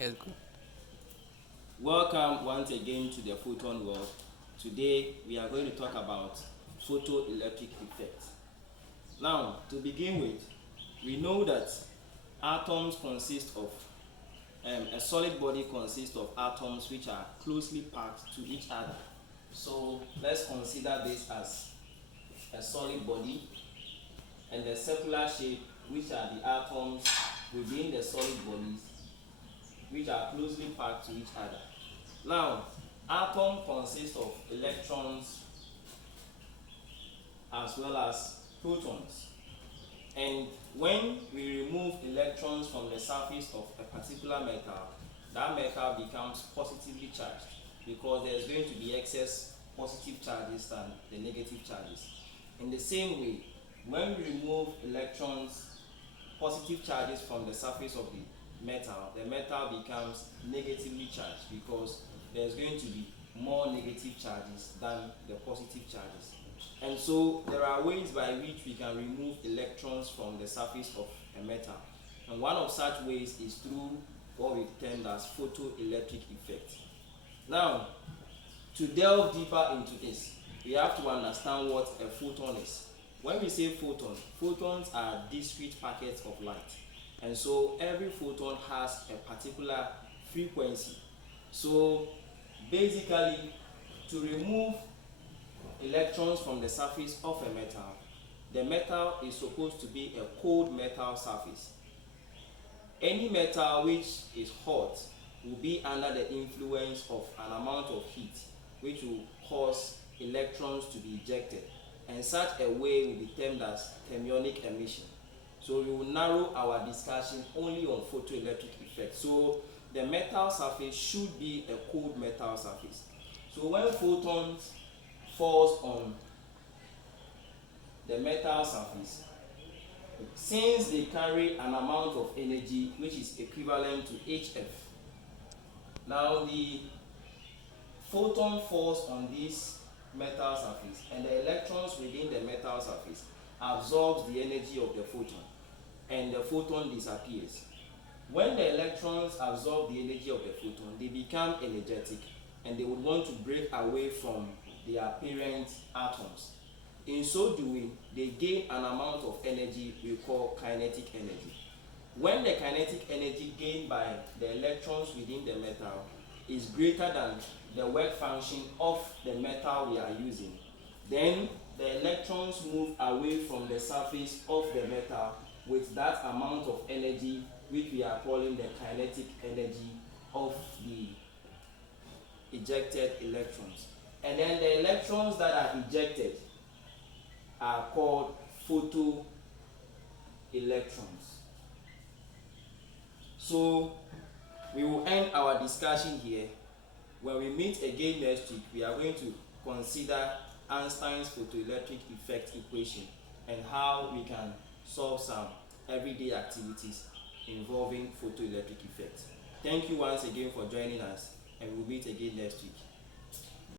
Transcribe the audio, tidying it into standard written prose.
Yes, good. Welcome once again to the photon world. Today we are going to talk about photoelectric effect. Now, to begin with, we know that atoms consist of a solid body consists of atoms which are closely packed to each other. So let's consider this as a solid body, and the circular shape, which are the atoms within the solid bodies which are closely packed to each other. Now, atom consists of electrons as well as protons. And when we remove electrons from the surface of a particular metal, that metal becomes positively charged because there's going to be excess positive charges than the negative charges. In the same way, when we remove electrons, positive charges from the surface of the metal becomes negatively charged because there's going to be more negative charges than the positive charges. And so there are ways by which we can remove electrons from the surface of a metal. And one of such ways is through what we term as photoelectric effect. Now, to delve deeper into this, we have to understand what a photon is. When we say photon, photons are discrete packets of light. And so every photon has a particular frequency. So basically, to remove electrons from the surface of a metal, the metal is supposed to be a cold metal surface. Any metal which is hot will be under the influence of an amount of heat which will cause electrons to be ejected, and such a way will be termed as thermionic emission. So we will narrow our discussion only on photoelectric effect. So the metal surface should be a cold metal surface. So when photons falls on the metal surface, since they carry an amount of energy which is equivalent to Hf, now the photon falls on this metal surface, and the electrons within the metal surface absorbs the energy of the photon, and the photon disappears. When the electrons absorb the energy of the photon, they become energetic, and they would want to break away from their parent atoms. In so doing, they gain an amount of energy we call kinetic energy. When the kinetic energy gained by the electrons within the metal is greater than the work function of the metal we are using, then the electrons move away from the surface of the metal with that amount of energy which we are calling the kinetic energy of the ejected electrons. And then the electrons that are ejected are called photoelectrons. So we will end our discussion here. When we meet again next week, we are going to consider Einstein's photoelectric effect equation and how we can solve some everyday activities involving photoelectric effect. Thank you once again for joining us, and we'll meet again next week.